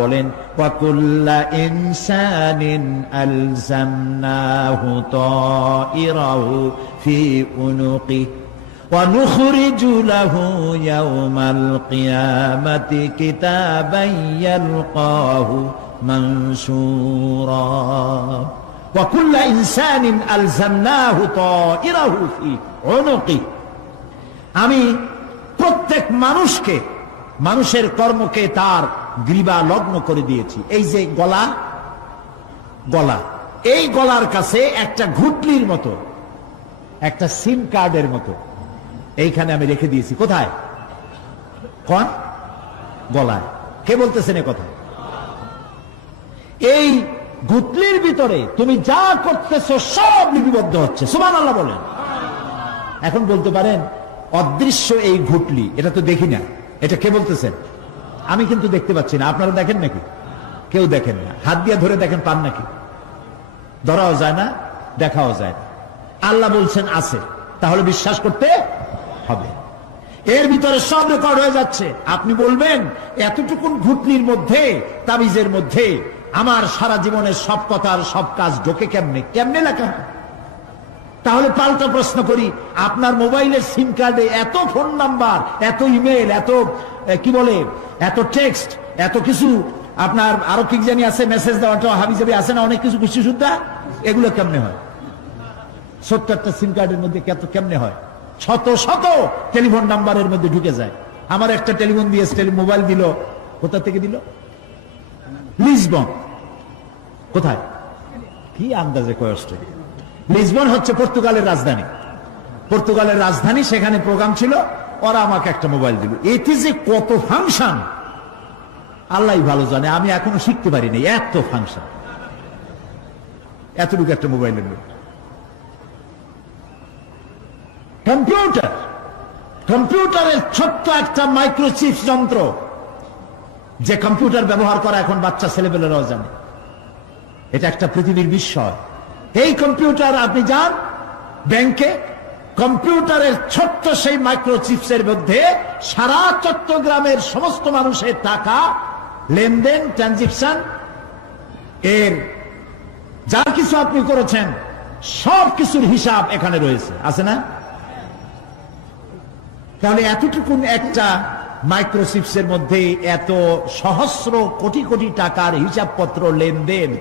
বলেন ওয়াকুল্লা ইনসানিন আলজামনাহু তাইরাহু ফি উনুকি ونخرج له يوم القيامة كتابا يلقاه منشورا وكل إنسان ألزمناه طائره في عنقه আমি প্রত্যেক মানুষকে মানুষের কর্মকে তার গ্রীবা লগ্ন করে দিয়েছি। এই যে গলা গলা। এই গলার কাছে একটা ঘুটলির মতো, একটা সিম কার্ডের মতো। এইখানে আমি রেখে দিয়েছি। কোথায়? কোন? গলায়। কে বলতেছেন এ কথা? এই গুতলির ভিতরে তুমি যা করতেছো সব লিপিবদ্ধ হচ্ছে। সুমান আল্লাহ বলেন। এখন বলতে পারেন, অদৃশ্য এই ঘুটলি, এটা তো দেখি না। এটা কে বলতেছেন? আমি কিন্তু দেখতে পাচ্ছি না। আপনারা দেখেন নাকি? কেউ দেখেন না। হাত দিয়ে ধরে দেখেন পান নাকি? ধরাও যায় না, দেখাও যায় না। আল্লাহ বলছেন, আছে। তাহলে বিশ্বাস করতে হবে। এর ভিতরে সব রেকর্ড হয়ে যাচ্ছে। আপনি বলবেন, এতটুকুন ঘুটনির মধ্যে, তাবিজের মধ্যে আমার সারা জীবনের সব কথার সব কাজ ঢোকে কেমনে? কেমনে লেখা হয়? তাহলে পাল্টা প্রশ্ন করি, আপনার মোবাইলের সিম কার্ডে এত ফোন নাম্বার, এত ইমেল, এত কি বলে, এত টেক্সট, এত কিছু, আপনার আরও কি জানি আছে, মেসেজ দেওয়াটা হাবি যাবি আছে না, অনেক কিছু খুশি সুদ্ধা এগুলো কেমনে হয়? সত্তরটা সিম কার্ডের মধ্যে কত কেমনে হয়? শত শত টেলিফোন নাম্বারের মধ্যে ঢুকে যায়। আমার একটা টেলিফোন দিয়ে মোবাইল দিল। কোথা থেকে দিল? লিসবন। কোথায়? কি আন্দাজে কয়ষ্ট লিসবন হচ্ছে পর্তুগালের রাজধানী। পর্তুগালের রাজধানী, সেখানে প্রোগ্রাম ছিল, ওরা আমাকে একটা মোবাইল দিল। এতে যে কত ফাংশন আল্লাহ ভালো জানে, আমি এখনও শিখতে পারিনি, এত ফাংশন এতটুকু একটা মোবাইলের মধ্যে কম্পিউটার কম্পিউটারের ছোট্ট একটা মাইক্রোচিপ যন্ত্র, যে কম্পিউটার ব্যবহার করা এখন বাচ্চা ছেলেপেলেরাও জানে। এটা একটা পৃথিবীর বিস্ময়। এই কম্পিউটার আপনি যান ব্যাংকে, কম্পিউটারের ছোট্ট সেই মাইক্রোচিপসের মধ্যে সারা চট্টগ্রামের সমস্ত মানুষের টাকা, লেনদেন, ট্রানজেকশন, এর যা কিছু আপনি করেছেন, সব কিছুর হিসাব এখানে রয়েছে। আছে না? তাহলে এতটুকুন একটা মাইক্রোচিপসের মধ্যে এত সহস্র কোটি কোটি টাকার হিসাবপত্র, লেনদেন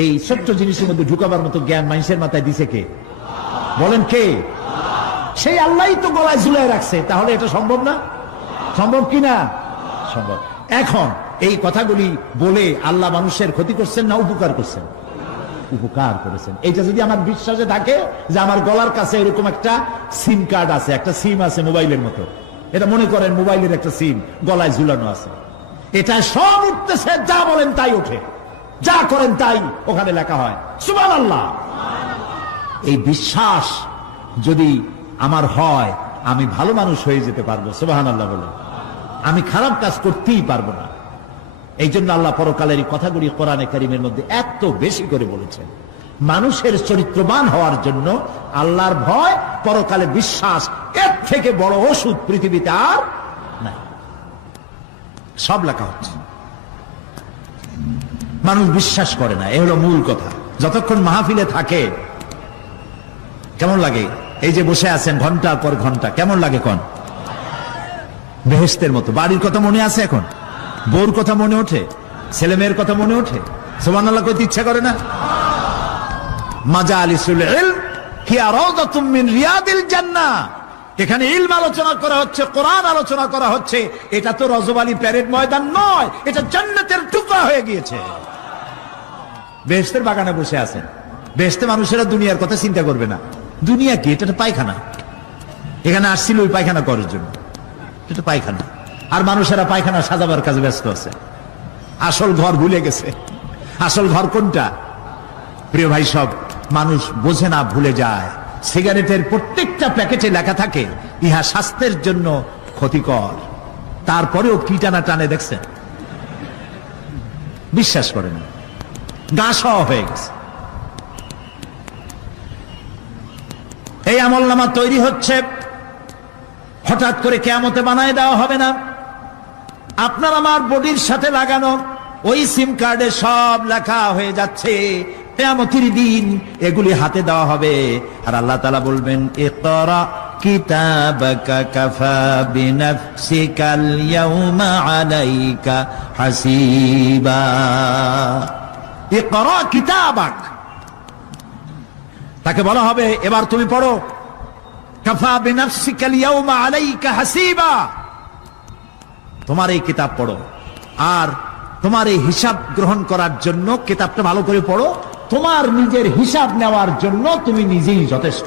এই ছোট্ট জিনিসের মধ্যে ঢুকাবার মতো জ্ঞান মানুষের মাথায় দিছে কে? বলেন কে? সেই আল্লাহ তো গলায় ঝুলাই রাখছে। তাহলে এটা সম্ভব না? সম্ভব কি না? সম্ভব। এখন এই কথাগুলি বলে আল্লাহ মানুষের ক্ষতি করছেন না উপকার করছেন? উপকার করেছেন। এটা যদি আমার বিশ্বাসে থাকে যে আমার গলার কাছে এরকম একটা সিম কার্ড আছে, একটা সিম আছে মোবাইলের মতো। এটা মনে করেন মোবাইলের একটা সিম গলায় ঝুলানো আছে। এটা সব উঠতেছে, যা বলেন তাই ওঠে। যা করেন তাই ওখানে লেখা হয়। সুবান আল্লাহ এই বিশ্বাস যদি আমার হয়, আমি ভালো মানুষ হয়ে যেতে পারব। সুবাহান আল্লাহ বলে আমি খারাপ কাজ করতেই পারব না। এই জন্য আল্লাহ পরকালের কথাগুলি কোরআনে কারিমের মধ্যে এত বেশি করে বলেছেন। মানুষের চরিত্রবান হওয়ার জন্য আল্লাহর ভয়, পরকালে বিশ্বাস, এর থেকে বড় ওষুধ পৃথিবীতে আর নাই। সব লেখা হচ্ছে। মানুষ বিশ্বাস করে না, এ হলো মূল কথা। যতক্ষণ মাহফিলে থাকে, কেমন লাগে? এই যে বসে আছেন ঘণ্টার পর ঘণ্টা, কেমন লাগে কোন? বেহেস্তের মতো। বাড়ির কথা মনে আছে এখন? বউর কথা মনে ওঠে? ছেলে মেয়ের কথা মনে ওঠে? সোমান করতে ইচ্ছা করে না? মাজা আলী রিয়াদিল এখানে ইলম আলোচনা করা হচ্ছে, কোরআন আলোচনা করা হচ্ছে। এটা তো রজবালি প্যারেড ময়দান নয়, এটা জান্নাতের টুকরা হয়ে গিয়েছে। বেহেস্তের বাগানে বসে আছেন। বেহেস্তে মানুষেরা দুনিয়ার কথা চিন্তা করবে না। দুনিয়া কি? এটা পায়খানা। এখানে আসছিল ওই পায়খানা করার জন্য। এটা পায়খানা। আর মানুষেরা পায়খানা সাজাবার কাজে ব্যস্ত আছে। আসল ঘর ভুলে গেছে। আসল ঘর কোনটা? প্রিয় ভাই সব, মানুষ বোঝে না, ভুলে যায়। সিগারেটের প্রত্যেকটা প্যাকেটে লেখা থাকে, ইহা স্বাস্থ্যের জন্য ক্ষতিকর। তারপরেও কি টানা টানে দেখছেন? বিশ্বাস করেন গা সহ হয়ে গেছে। এই আমল নামা তৈরি হচ্ছে, হঠাৎ করে কেয়ামতে বানায় দেওয়া হবে না। আপনার আমার বডির সাথে লাগানো ওই সিম কার্ডে সব লেখা হয়ে যাচ্ছে। কেয়ামতির দিন এগুলি হাতে দেওয়া হবে। আর আল্লাহ তালা বলবেন, ইকরা কিতাবাকা কাফা বিনাফসিকাল হাসিবা। তাকে বলা হবে, এবার তুমি পড়ো তোমার এই কিতাব পড়ো, আর তোমার এই হিসাব গ্রহণ করার জন্য কিতাবটা ভালো করে পড়ো, তোমার নিজের হিসাব নেওয়ার জন্য তুমি নিজেই যথেষ্ট।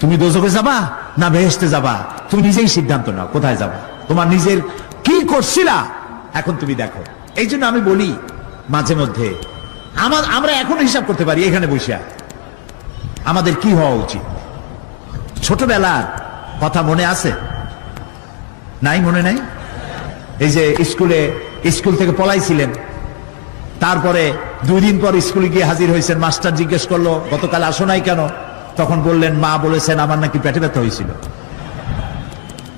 তুমি দোজকে যাবা না বেহেস্তে যাবা? তুমি নিজেই সিদ্ধান্ত নাও, কোথায় যাবা? তোমার নিজের কি করছিলা এখন তুমি দেখো। এই জন্য আমি বলি মাঝে মধ্যে। আমার, আমরা এখন হিসাব করতে পারি এখানে বসিয়া আমাদের কি হওয়া উচিত? ছোটবেলার কথা মনে আছে? নাই মনে নাই? এই যে স্কুলে, স্কুল থেকে পলাইছিলেন। তারপরে দুই দিন পর স্কুলে গিয়ে হাজির হয়েছেন। মাস্টার জিজ্ঞেস করল, গতকাল আসো নাই কেন? তখন বললেন, মা বলেছেন আমার নাকি পেটে ব্যথা হয়েছিল।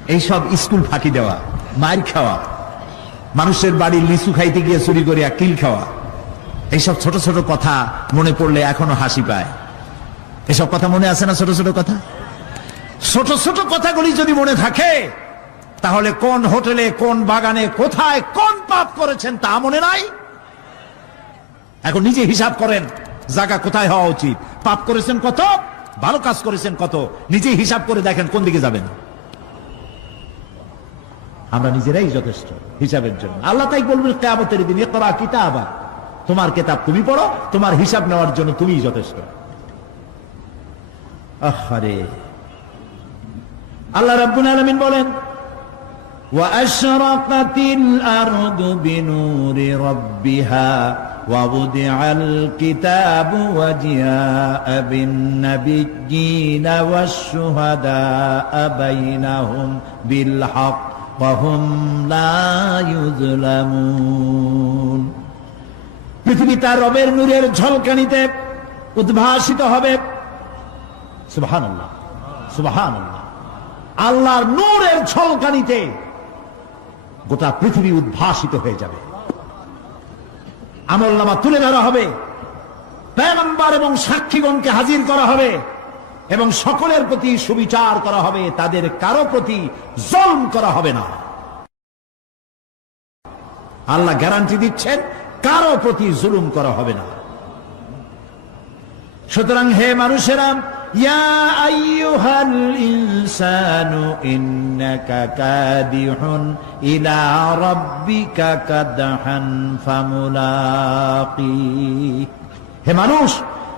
এইসব স্কুল ফাঁকি দেওয়া মার খাওয়া। মানুষের বাড়ি লিচু খাইতে গিয়ে চুরি করিয়া কিল খাওয়া। এইসব ছোট ছোট কথা মনে পড়লে এখনও হাসি পায়। এসব কথা মনে আছে না ছোট ছোট কথা? ছোট ছোট কথাগুলি যদি মনে থাকে, তাহলে কোন হোটেলে, কোন বাগানে, কোথায়, কোন পাপ করেছেন তা মনে নাই? এখন নিজে হিসাব করেন, জায়গা কোথায় হওয়া উচিত? পাপ করেছেন কত? ভালো কাজ করেছেন কত? নিজে হিসাব করে দেখেন কোন দিকে যাবেন। আমরা নিজেরাই যথেষ্ট হিসাবের জন্য আল্লাহ তাই বলবেন কেয়ামতের দিন করা কিতাবা তোমার কেতাব তুমি পড়ো তোমার হিসাব নেওয়ার জন্য তুমিই যথেষ্ট আহারে আল্লাহ রাব্বুল আলামিন বলেন وأشرقت الأرض بنور ربها ووضع الكتاب وجاء بالنبيين والشهداء بينهم بالحق وهم لا يظلمون পৃথিবী তার রবের নূরের ঝলকানিতে উদ্ভাসিত হবে। সুবহান আল্লাহ আল্লাহ আল্লাহর নূরের ঝলকানিতে গোটা পৃথিবী উদ্ভাসিত হয়ে যাবে। আমল নামা তুলে ধরা হবে। পেগম্বার এবং সাক্ষীগণকে হাজির করা হবে। এবং সকলের প্রতি সুবিচার করা হবে, তাদের কারও প্রতি জলম করা হবে না। আল্লাহ গ্যারান্টি দিচ্ছেন, কারও প্রতি জুলুম করা হবে না। সুতরাং হে মানুষেরা, ইয়া হে মানুষ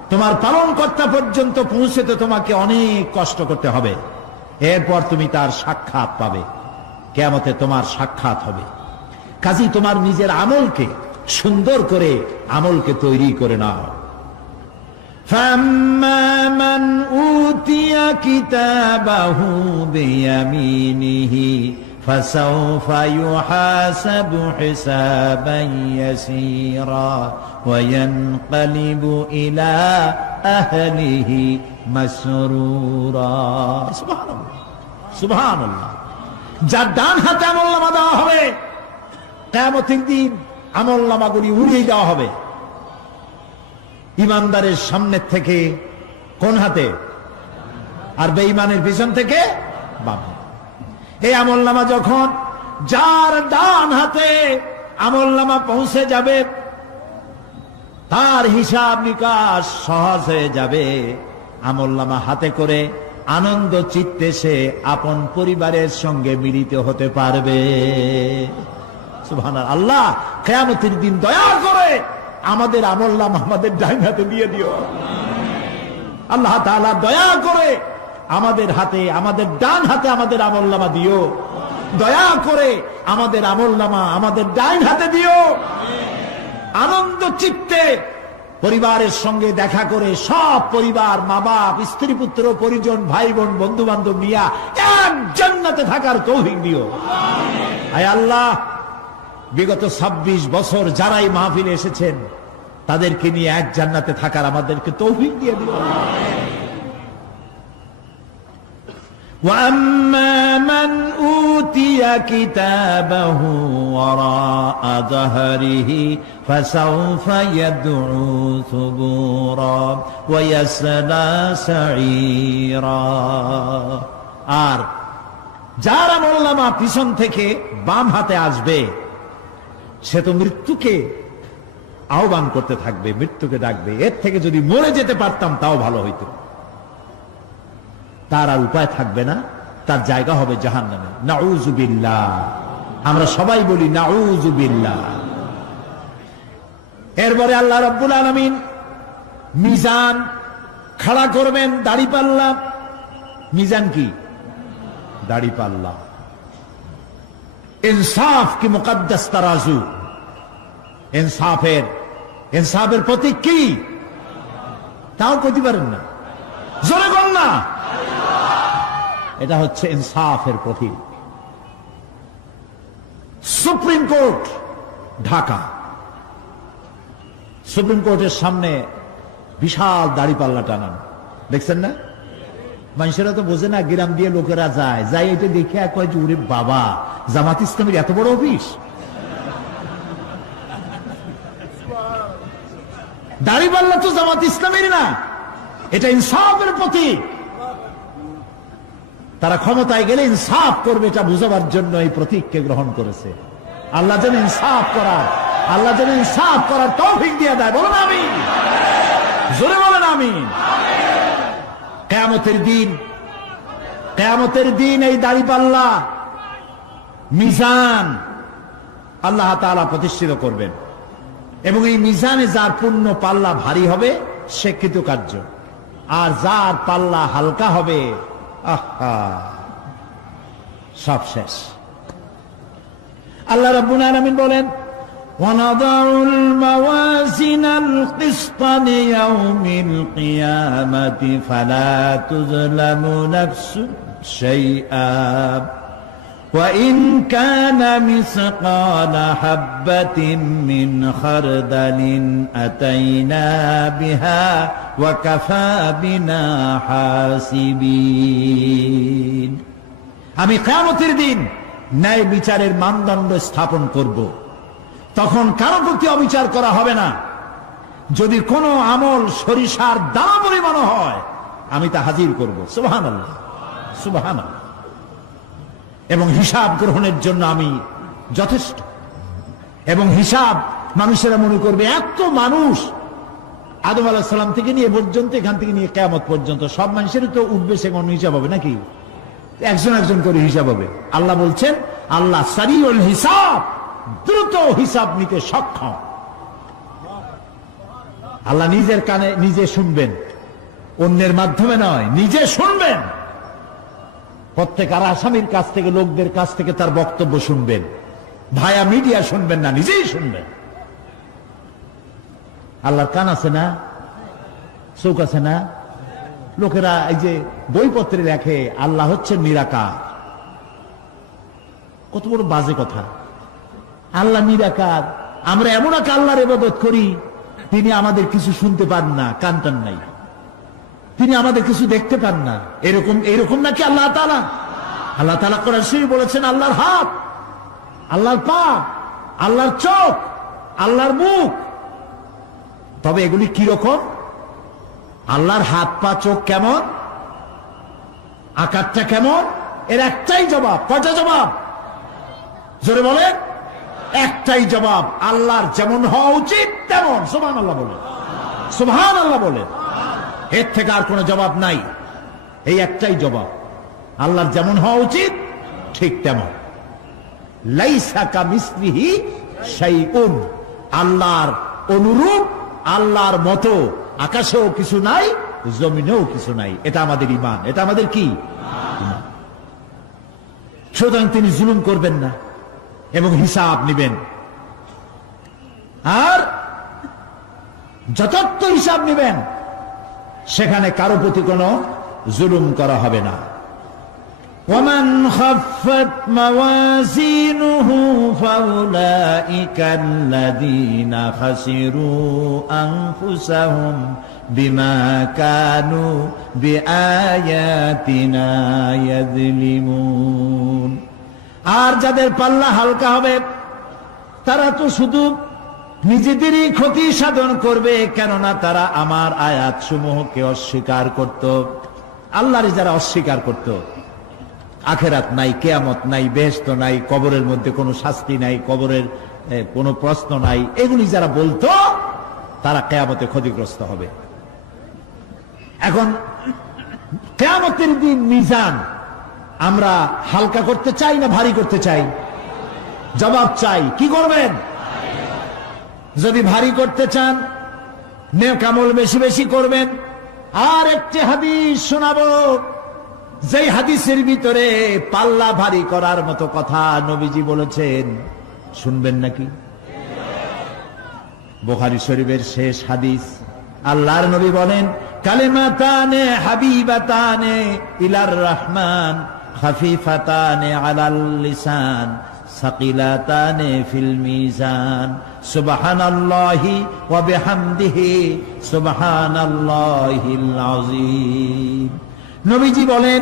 তোমার পালন কর্তা পর্যন্ত পৌঁছেতে তোমাকে অনেক কষ্ট করতে হবে এরপর তুমি তার সাক্ষাৎ পাবে কেমতে তোমার সাক্ষাৎ হবে কাজী তোমার নিজের আমলকে সুন্দর করে আমলকে তৈরি করে নাও فأما من أوتي كتابه بيمينه فسوف يحاسب حسابا يسيرا وينقلب إلى أهله مسرورا سبحان الله سبحان الله যার ডান হাতে আমল নামা দেওয়া হবে কেমতির দিন আমল নামাগুলি উড়িয়ে দেওয়া হবে ইমানদারের সামনের থেকে কোন হাতে আর বেঈমানের পিছন থেকে বাম হাতে। এই আমল নামা যখন যার ডান হাতে আমল নামা পৌঁছে যাবে, তার হিসাব নিকাশ সহজ হয়ে যাবে। আমল নামা হাতে করে আনন্দ চিত্তে সে আপন পরিবারের সঙ্গে মিলিত হতে পারবে। আল্লাহ খেয়ামতির দিন দয়া করে আমাদের আমল নাম আমাদের ডাইন হাতে দিয়ে দিও। আল্লাহ তাআলা দয়া করে আমাদের হাতে, আমাদের ডান হাতে আমাদের আমল নামা দিও। দয়া করে আমাদের আমল নামা আমাদের ডাইন হাতে দিও। আনন্দ চিত্তে পরিবারের সঙ্গে দেখা করে সব পরিবার, মা বাপ, স্ত্রী পুত্র, পরিজন, ভাই বোন বন্ধু বান্ধব নিয়া এক জান্নাতে থাকার তৌফিক দিও। আয় আল্লাহ, বিগত ২৬ বছর যারাই মাহফিলে এসেছেন, তাদেরকে নিয়ে এক জান্নাতে থাকার আমাদেরকে তৌফিক দিয়ে দিও। واما من اوتي كتابه وراء ظهره فسوف يدعو ثبورا ويسلى سعيرا আর যার আমল্লামা পিছন থেকে বাম হাতে আসবে সে তো মৃত্যুকে আহ্বান করতে থাকবে মৃত্যুকে ডাকবে এর থেকে যদি মরে যেতে পারতাম তাও ভালো হইতো তার আর উপায় থাকবে না, তার জায়গা হবে জাহান নামে নাউজুবিল্লা আমরা সবাই বলি নাউজুবিল্লা এরপরে আল্লাহ রব্বুল আলমিন মিজান খাড়া করবেন, দাড়ি পাল্লা। মিজান কি? দাড়ি পাল্লা। ইনসাফ কি মুকদ্দাস তারাজু? ইনসাফের ইনসাফের প্রতীক কি? তাও কইতে পারেন না। জোরে না। এটা হচ্ছে ইনসাফের প্রতীক। Supreme court Dhaka. সুপ্রিম কোর্টের সামনে বিশাল দাড়িপাল্লা টানান। দেখছেন না? মানুষেরা তো বোঝে না গ্রাম দিয়ে লোকেরা যায়। যাই এটা দেখে এক কয় যে ওরে বাবা জামাত ইসলামের এত বড় অফিস? দাড়িপাল্লা তো জামাত ইসলামের না। এটা ইনসাফের প্রতীক। তারা ক্ষমতায় গেলে ইনসাফ করবে, এটা বুঝাবার জন্য এই প্রতীককে গ্রহণ করেছে। আল্লাহ যেন ইনসাফ করার, আল্লাহ যেন ইনসাফ করার তৌফিক দিয়ে দেয়। বলুন আমি জোরে বলেন আমি কেয়ামতের দিন কেয়ামতের দিন এই দাড়িপাল্লা মিজান আল্লাহ তাআলা প্রতিষ্ঠিত করবেন। এবং এই মিজানে যার পূর্ণ পাল্লা ভারী হবে, সে কৃতকার্য। আর যার পাল্লা হালকা হবে আহা সব শেষ আল্লাহ রাব্বুল আলামিন বলেন ونضع الموازين القسط ليوم القيامة فلا تظلم نفس شيئا وإن كان مثقال حبة من خردل أتينا بها وكفى بنا حاسبين আমি কেয়ামতের দিন ন্যায় বিচারের মানদণ্ড স্থাপন করব তখন কারো প্রতি অবিচার করা হবে না যদি কোনো আমল সরিষার দানা পরিমাণ হয় আমি তা হাজির করব সুবাহান আল্লাহ সুবাহান আল্লাহ এবং হিসাব গ্রহণের জন্য আমি যথেষ্ট। এবং হিসাব মানুষেরা মনে করবে, এত মানুষ! আদম আলাহ সালাম থেকে নিয়ে পর্যন্ত, এখান থেকে নিয়ে কেয়ামত পর্যন্ত সব মানুষেরই তো সে কোনো হিসাব হবে নাকি? একজন একজন করে হিসাব হবে। আল্লাহ বলছেন, আল্লাহ সারিউল হিসাব, দ্রুত হিসাব নিতে সক্ষম। আল্লাহ নিজের কানে নিজে শুনবেন। অন্যের মাধ্যমে নয়, নিজে শুনবেন। প্রত্যেক আর আসামির কাছ থেকে, লোকদের কাছ থেকে তার বক্তব্য শুনবেন। ভায়া মিডিয়া শুনবেন না, নিজেই শুনবেন। আল্লাহর কান আছে না? চোখ আছে না? লোকেরা এই যে বইপত্রে লেখে, আল্লাহ হচ্ছে নিরাকার। কত বড় বাজে কথা। আল্লাহ নিরাকার। আমরা এমন এক আল্লাহর এবাদত করি, তিনি আমাদের কিছু শুনতে পান না কান্তান নাই। তিনি আমাদের কিছু দেখতে পান না। এরকম এরকম নাকি আল্লাহ তালা আল্লাহ তালা করার শুরু বলেছেন, আল্লাহর হাত, আল্লাহর পা, আল্লাহর চোখ, আল্লাহর মুখ। তবে এগুলি কি রকম? আল্লাহর হাত, পা, চোখ কেমন? আকারটা কেমন? এর একটাই জবাব। কয়টা জবাব? জোরে বলেন। একটাই জবাব, আল্লাহর যেমন হওয়া উচিত তেমন। সুবহান আল্লাহ বলে সুবহান আল্লাহ বলে এর থেকে আর কোনো জবাব নাই। এই একটাই জবাব। আল্লাহর যেমন হওয়া উচিত, ঠিক তেমন। লাইসাকা মিস্ত্রিহি সেই উন আল্লাহর অনুরূপ, আল্লাহর মতো আকাশেও কিছু নাই, জমিনেও কিছু নাই। এটা আমাদের ইমান এটা আমাদের কি। সুতরাং তিনি জুলুম করবেন না এবং হিসাব নিবেন। আর যথার্থ হিসাব নিবেন। সেখানে কারো প্রতি কোনো জুলুম করা হবে না ومن خفت موازينه فأولئك الذين خسروا أنفسهم বিমা কানু বিআয়াতিনা ইয়াযলিমুন আর যাদের পাল্লা হালকা হবে তারা তো শুধু নিজেদেরই ক্ষতি সাধন করবে, কেননা তারা আমার আয়াত সমূহকে অস্বীকার করত। আল্লাহর যারা অস্বীকার করত, আখেরাত নাই, কেয়ামত নাই বেহেস্ত নাই, কবরের মধ্যে কোনো শাস্তি নাই, কবরের কোনো প্রশ্ন নাই, এগুলি যারা বলতো, তারা কেয়ামতে ক্ষতিগ্রস্ত হবে। এখন, কেয়ামতের দিন মিজান, আমরা হালকা করতে চাই না ভারী করতে চাই? জবাব চাই, কি করবেন? যদি ভারী করতে চান নেকামল বেশি বেশি করবেন। আর একটি হাদিস শোনাবো, যেই হাদিসের ভিতরে পাল্লা ভারী করার মতো কথা নবীজি বলেছেন। শুনবেন নাকি? বোখারি শরীফের শেষ হাদিস। আল্লাহর নবী বলেন, কালেমাতানে হাবিবাতানে ইলার রহমান, খাফিফাতানে আলাল লিসান। সাকিলাতানে ফিল মিজান। সুবহানাল্লাহি ওয়া বিহামদিহি, সুবহানাল্লাহিল আযীম। নবীজি বলেন,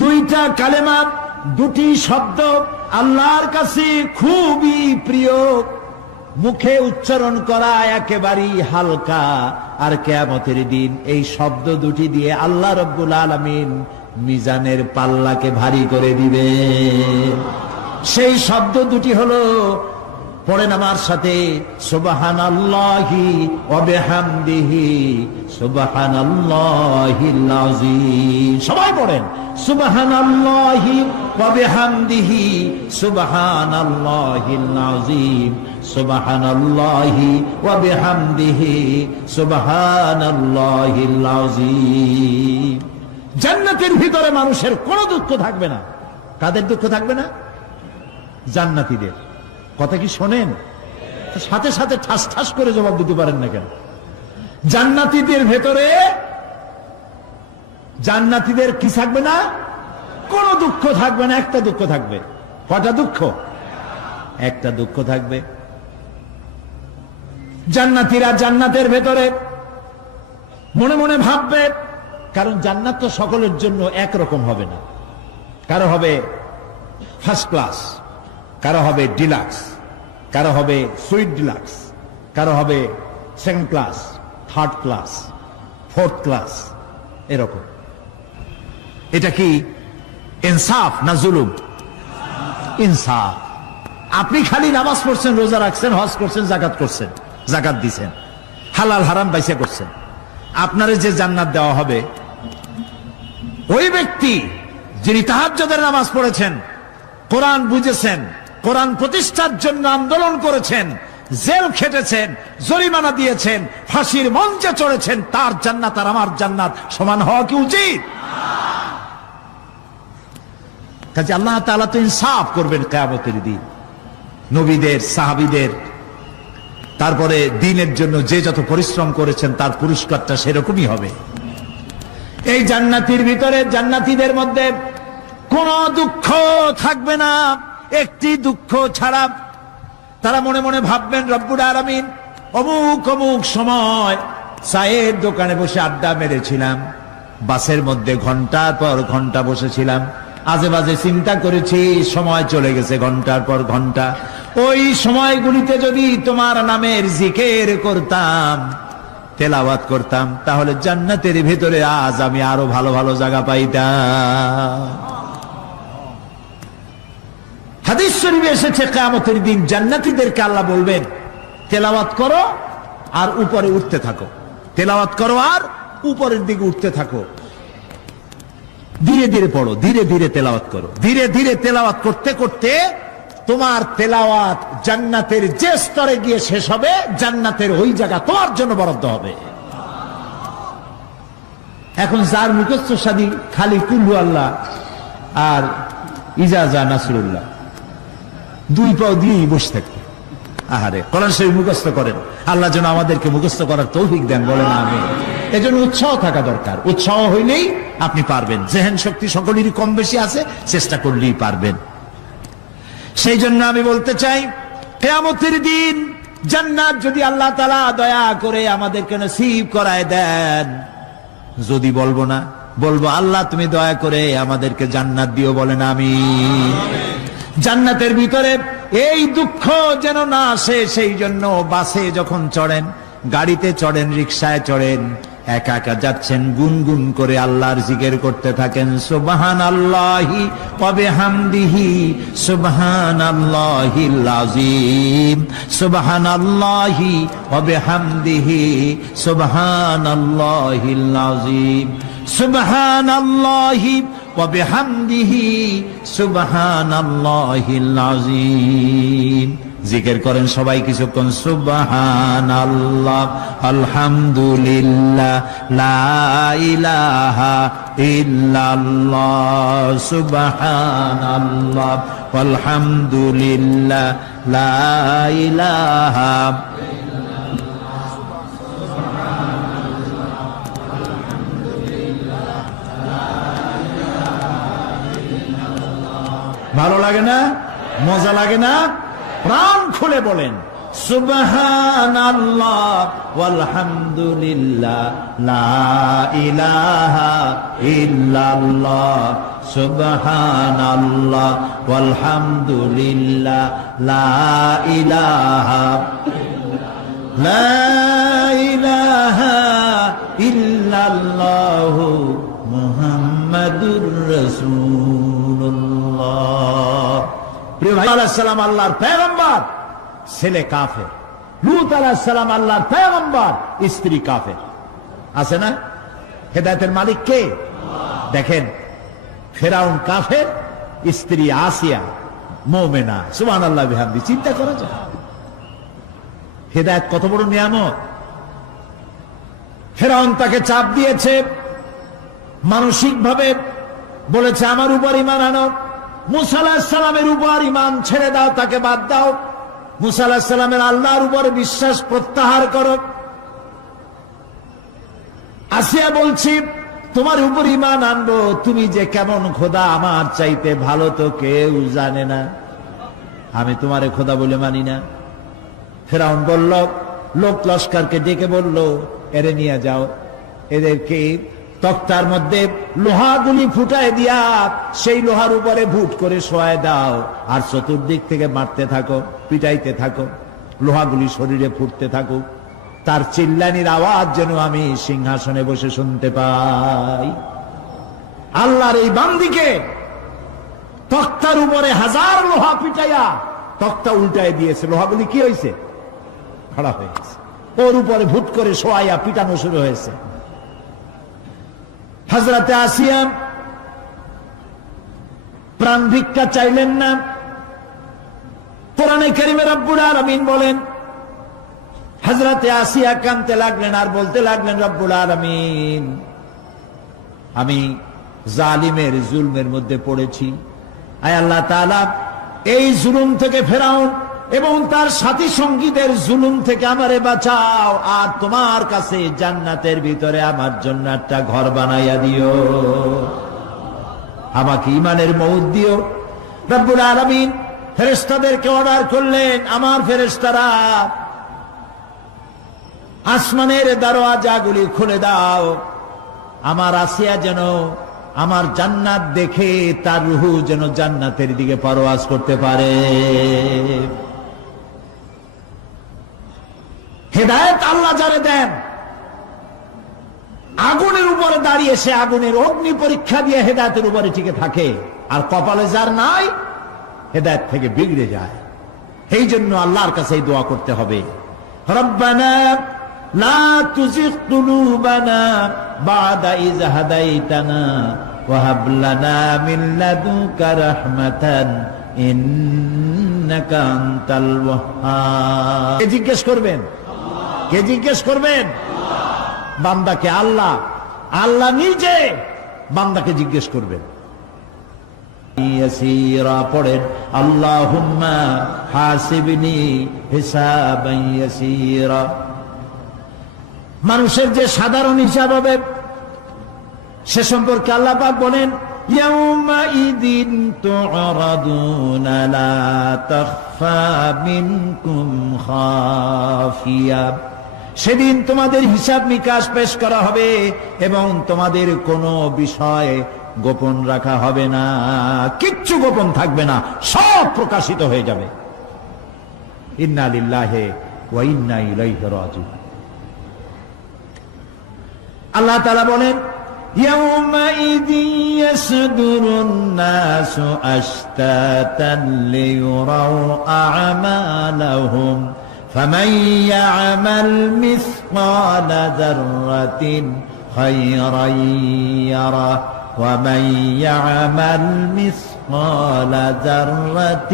দুইটা কালেমা, দুটি শব্দ আল্লাহর কাছে খুবই প্রিয়। মুখে উচ্চারণ করা একেবারেই হালকা। আর কেয়ামতের দিন এই শব্দ দুটি দিয়ে আল্লাহ রব্বুল আলমিন মিজানের পাল্লাকে ভারী করে দিবে সেই শব্দ দুটি হলো পড়েন আমার সাথে সুবাহান আল্লাহি অবেহামদিহি সুবাহান সবাই পড়েন সুবাহান আল্লাহি অবেহামদিহি সুবাহান আল্লাহিল সুবাহান আল্লাহি ওয়াবিহামদিহি সুবাহান আল্লাহিল জান্নাতের ভিতরে মানুষের কোনো দুঃখ থাকবে না। কাদের দুঃখ থাকবে না? জান্নাতীদের। কথা কি শোনেন? সাথে সাথে ঠাস ঠাস করে জবাব দিতে পারেন না কেন? জান্নাতীদের ভেতরে জান্নাতিদের কি থাকবে না? কোনো দুঃখ থাকবে না, একটা দুঃখ থাকবে। কটা দুঃখ? একটা দুঃখ থাকবে। জান্নাতীরা জান্নাতের ভেতরে। মনে মনে ভাববে, কারণ জান্নাত তো সকলের জন্য একরকম হবে না। কারও হবে ফার্স্ট ক্লাস কারও হবে ডিলাক্স, কারও হবে সুইট ডিলাক্স, কারও হবে second class, third class, fourth class, এরকম। এটা কি ইনসাফ না জুলুম? ইনসাফ। আপনি খালি নামাজ পড়ছেন, রোজা রাখছেন, হজ করছেন, জাকাত করছেন, জাকাত দিছেন, হালাল হারাম বাইসে করছেন। আপনারে যে জান্নাত দেওয়া হবে, ওই ব্যক্তি যিনি তাহাজ্জদের নামাজ পড়েছেন, কোরআন বুঝেছেন কোরআন প্রতিষ্ঠার জন্য আন্দোলন করেছেন, জেল খেটেছেন, জরিমানা দিয়েছেন, ফাঁসির মঞ্চে চড়েছেন, তার জান্নাত আর আমার জান্নাত সমান হওয়া কি উচিত? কাজে আল্লাহ তাআলা তো ইনসাফ করবেন কেয়ামতের দিন। নবীদের, সাহাবিদের, তারপরে দিনের জন্য যে যত পরিশ্রম করেছেন, তার পুরস্কারটা সেরকমই হবে। এই জান্নাতির ভিতরে জান্নাতীদের মধ্যে কোন দুঃখ থাকবে না। একটি দুঃখ ছাড়া তারা মনে মনে ভাববেন রব্বুর আরামিন অমুক অমুক সময় চায়ের দোকানে বসে আড্ডা মেরেছিলাম। বাসের মধ্যে ঘণ্টার পর ঘণ্টা বসেছিলাম। আজে বাজে চিন্তা করেছি, সময় চলে গেছে ঘণ্টার পর ঘণ্টা। ওই সময়গুলিতে যদি তোমার নামের জিকের করতাম, তেলাওয়াত করতাম, তাহলে জান্নাতের ভিতরে আজ আমি আরও ভালো ভালো জায়গা পাইতাম। হাদিস শরীফে এসেছে, কেয়ামতের দিন জান্নাতীদেরকে আল্লাহ বলবেন, তেলাওয়াত করো আর উপরে উঠতে থাকো। তেলাওয়াত করো আর উপরের দিকে উঠতে থাকো। ধীরে ধীরে পড়ো, ধীরে ধীরে তেলাওয়াত করো। ধীরে ধীরে তেলাওয়াত করতে করতে তোমার তেলাওয়াত জান্নাতের যে স্তরে গিয়ে শেষ হবে, জান্নাতের ওই জায়গা তোমার জন্য বরাদ্দ হবে। এখন যার মুখস্থ সাদি খালি কুল্লু আল্লাহ আর ইজাজা নাসরুল্লাহ। দুই পাও দিয়েই বসে থাকবে। আহারে, কোরআন শরীফ মুখস্থ করেন। আল্লাহ যেন আমাদেরকে মুখস্থ করার তৌফিক দেন, বলেন আমি এজন্য উৎসাহ থাকা দরকার। উৎসাহ হইলেই আপনি পারবেন। জেহেন শক্তি সকলেরই কম বেশি আছে, চেষ্টা করলেই পারবেন। সেই জন্য আমি বলতে চাই, কেয়ামতের দিন জান্নাত যদি আল্লাহ তালা দয়া করে আমাদেরকে নসিব করায় দেন, যদি বলব না, বলব আল্লাহ তুমি দয়া করে আমাদেরকে জান্নাত দিও, বলেন আমি জান্নাতের ভিতরে এই দুঃখ যেন না আসে, সেই জন্য বাসে যখন চড়েন, গাড়িতে চড়েন রিক্সায় চড়েন, একা একা যাচ্ছেন, গুনগুন করে আল্লাহর জিকির করতে থাকেন সুবহান আল্লাহি কবে হামদিহি সুবহান আল্লাহি লাজিম সুবহান আল্লাহি কবে হামদিহি সুবহান আল্লাহি লাজিম সুবহান আল্লাহি ওয়াবিহামদিহি সুবহানাল্লাহিল আযীম। জিকির করেন সবাই কিছুক্ষণ সুবাহান আল্লাহ আলহামদুলিল্লাহ লাইলাহা ইল্লাল্লাহ সুবাহান আল্লাহ আলহামদুলিল্লাহ লাইলাহা ভালো লাগে না? মজা লাগে না? প্রাণ খুলে বলেন সুবহান আল্লাহ আলহামদুলিল্লাহ লা ইলাহা ইল্লাল্লাহ আল্লাহ লা ইলাহা লা ইলাহা আল্লাহর পেগম্বর ছেলে লুত আল্লাহর পেগম্বর স্ত্রী আছে না? হেদায়তের মালিক কে? দেখেন, ফেরাউন স্ত্রী আসিয়া, মোমেনা সুমান আল্লাহ বিহামদি, চিন্তা করা যায়। হেদায়ত কত বড় নিয়ামত। ফেরাউন তাকে চাপ দিয়েছে, মানসিকভাবে বলেছে, আমার উপর ইমান আনো। মুসাল্লাহামের উপর ইমান ছেড়ে দাও, তাকে বাদ দাও। মুসাল্লাহামের আল্লাহর উপর বিশ্বাস প্রত্যাহার করো। আসিয়া বলছি, তোমার উপর ইমান আনব, তুমি যে কেমন খোদা, আমার চাইতে ভালো তো কেউ জানে না। আমি তোমারে খোদা বলে মানি না। ফেরাউন বলল, লোক লস্করকে ডেকে বলল, এরে নিয়ে যাও। এদেরকে তক্তার মধ্যে লোহাগুলি ফুটায় দিয়া সেই লোহার উপরে ভুট করে শোয়ায় দাও। আর চতুর্দিক থেকে মারতে থাকো, পিটাইতে থাকো লোহাগুলি শরীরে ফুটতে থাকুক। তার চিল্লানির আওয়াজ যেন আমি সিংহাসনে বসে শুনতে পাই। আল্লাহর এই বান্দিকে তক্তার উপরে হাজার লোহা পিটাইয়া তক্তা উল্টায় দিয়েছে। লোহাগুলি কি হয়েছে? খারাপ হয়ে গেছে। ওর উপরে ভুট করে শোয়াইয়া পিটানো শুরু হয়েছে। হাজরাতে আসিয়া প্রাণ ভিক্ষা চাইলেন না। কোরআনে করিমে রব্বুল আলমিন বলেন হাজরাতে আসিয়া কানতে লাগলেন আর বলতে লাগলেন, রব্বুল আলমিন, আমি জালিমের জুলমের মধ্যে পড়েছি। আয় আল্লাহ তালা এই জুলুম থেকে ফেরাউন এবং তার সাথী সঙ্গীদের জুলুম থেকে আমারে বাঁচাও। আর তোমার কাছে জান্নাতের ভিতরে আমার জন্য একটা ঘর বানাইয়া দিও। আমাকে ইমানের মৌদ দিও। রব্বুল আলমিন ফেরেস্তাদেরকে অর্ডার করলেন, আমার ফেরেস্তারা আসমানের দারোয়াজাগুলি খুলে দাও। আমার আসিয়া যেন আমার জান্নাত দেখে তার রুহু যেন জান্নাতের দিকে পরওয়াজ করতে পারে। হেদায়ত আল্লাহ যারে দেন, আগুনের উপরে দাঁড়িয়ে সে আগুনের অগ্নি পরীক্ষা দিয়ে হেদায়তের উপরে টিকে থাকে। আর কপালে যার নাই, হেদায়ত থেকে বিগড়ে যায়। এই জন্য আল্লাহর কাছে দোয়া করতে হবে। জিজ্ঞেস করবেন কে জিজ্ঞেস করবেন বান্দাকে আল্লাহ আল্লাহ নিজে বান্দাকে জিজ্ঞেস করবেন ইয়াসীরা পড়েন আল্লাহুম্মা হাসিবনি হিসাবান ইয়াসীরা মানুষের যে সাধারণ হিসাব হবে সে সম্পর্কে আল্লাহ পাক বলেন يومئذ تعرضون لا تخفى منكم خافية সেদিন তোমাদের হিসাব নিকাশ পেশ করা হবে এবং তোমাদের কোনো বিষয় গোপন রাখা হবে না কিচ্ছু গোপন থাকবে না সব প্রকাশিত হয়ে যাবে ইন্না লিল্লাহে ওয়া ইন্না ইলাইহি রাজিউন আল্লাহ তাআলা বলেন يومئذ يصدر الناس أشتاتا ليروا أعمالهم فمن يعمل مثقال ذرة خيرا يره ومن يعمل مثقال ذرة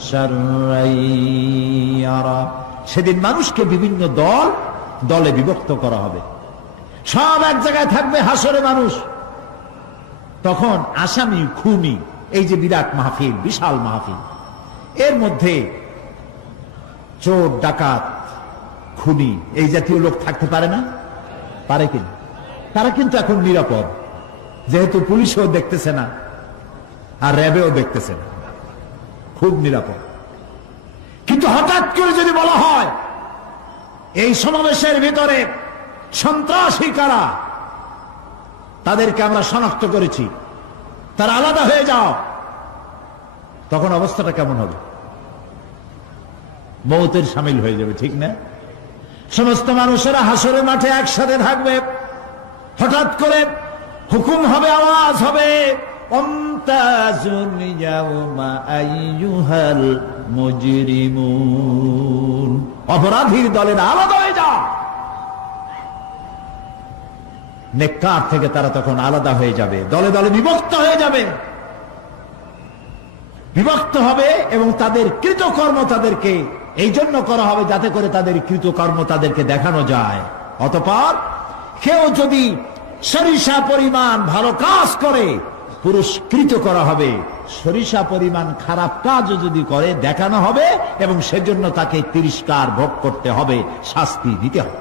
شرا يره সেদিন মানুষকে বিভিন্ন দল দলে বিভক্ত করা হবে সব এক জায়গায় থাকবে হাসরে মানুষ তখন আসামি খুনি এই যে বিরাট মাহফিল বিশাল মাহফিল এর মধ্যে চোর, ডাকাত, খুনি, এই জাতীয় লোক থাকতে পারে না? পারে কিনা? তারা কিন্তু এখন নিরাপদ। যেহেতু পুলিশও দেখতেছে না, আর র্যাবেও দেখতেছে না। খুব নিরাপদ। কিন্তু হঠাৎ করে যদি বলা হয়, এই সমাবেশের ভিতরে সন্ত্রাসী কারা? তাদেরকে আমরা শনাক্ত করেছি। তারা আলাদা হয়ে যাও। তখন অবস্থাটা কেমন হবে? মৌতের সামিল হয়ে যাবে, ঠিক না? সমস্ত মানুষেরা হাসরে মাঠে একসাথে থাকবে। হঠাৎ করে হুকুম হবে, আওয়াজ হবে অপরাধীর দলের আলাদা হয়ে যাও। নেককার থেকে তারা তখন আলাদা হয়ে যাবে, দলে দলে বিভক্ত হয়ে যাবে। বিভক্ত হবে এবং তাদের কৃতকর্ম তাদেরকে এই জন্য করা হবে যাতে করে তাদের কৃতকর্ম তাদেরকে দেখানো যায়। অতপর কেউ যদি সরিষা পরিমাণ ভালো কাজ করে, পুরস্কৃত করা হবে। সরিষা পরিমাণ খারাপ কাজ যদি করে, দেখানো হবে এবং সেজন্য তাকে তিরস্কার ভোগ করতে হবে, শাস্তি দিতে হবে।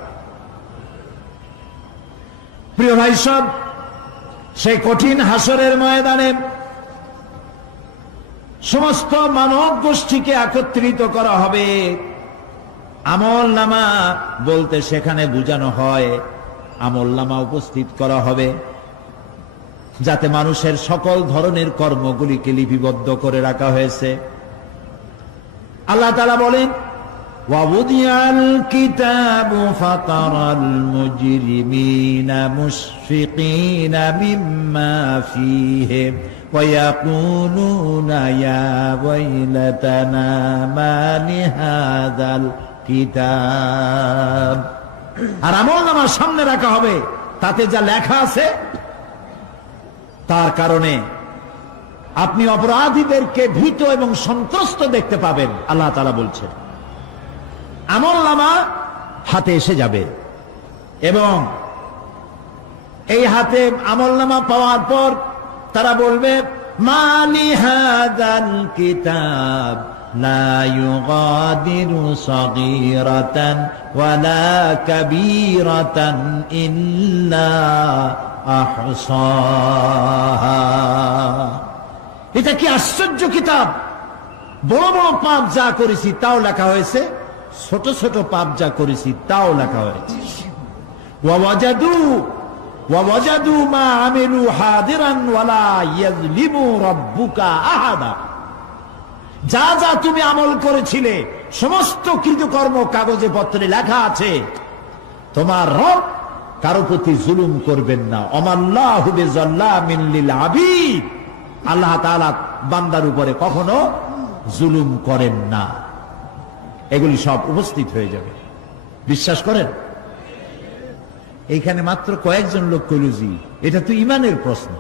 প্রিয় ভাই সব, সেই কঠিন হাসরের ময়দানে সমস্ত মানব গোষ্ঠীকে একত্রিত করা হবে আমল নামা বলতে সেখানে বুঝানো হয় আমল নামা উপস্থিত করা হবে যাতে মানুষের সকল ধরনের কর্মগুলিকে লিপিবদ্ধ করে রাখা হয়েছে আল্লাহ তালা বলেন ووضع الكتاب فترى المجرمين مشفقين مما فيه ويقولون يا ويلتنا ما لهذا الكتاب আর আমল আমার সামনে রাখা হবে তাতে যা লেখা আছে তার কারণে আপনি অপরাধীদেরকে ভীত এবং সন্ত্রস্ত দেখতে পাবেন আল্লাহ তালা বলছেন আমল নামা হাতে এসে যাবে এবং এই হাতে আমল নামা পাওয়ার পর তারা বলবে, মালি হাদান কিতাব ওয়ালা এটা কি আশ্চর্য কিতাব? বড় বড় পাপ যা করেছি তাও লেখা হয়েছে, ছোট ছোট পাপ যা করেছি তাও লেখা হয়েছে। যা যা তুমি আমল করেছিলে, সমস্ত কৃতকর্ম কাগজে পত্রে লেখা আছে। তোমার রব কারও প্রতি জুলুম করবেন না। অমাল্লাহু বিজাল্লামিন লিল আবিদ। আল্লাহ তাআলা বান্দার উপরে কখনো জুলুম করেন না। এগুলি সব উপস্থিত হয়ে যাবে। বিশ্বাস করেন? এইখানে মাত্র কয়েকজন লোক কলুজি এটা তো ইমানের প্রশ্ন।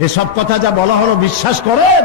এসব কথা যা বলা হলো বিশ্বাস করেন?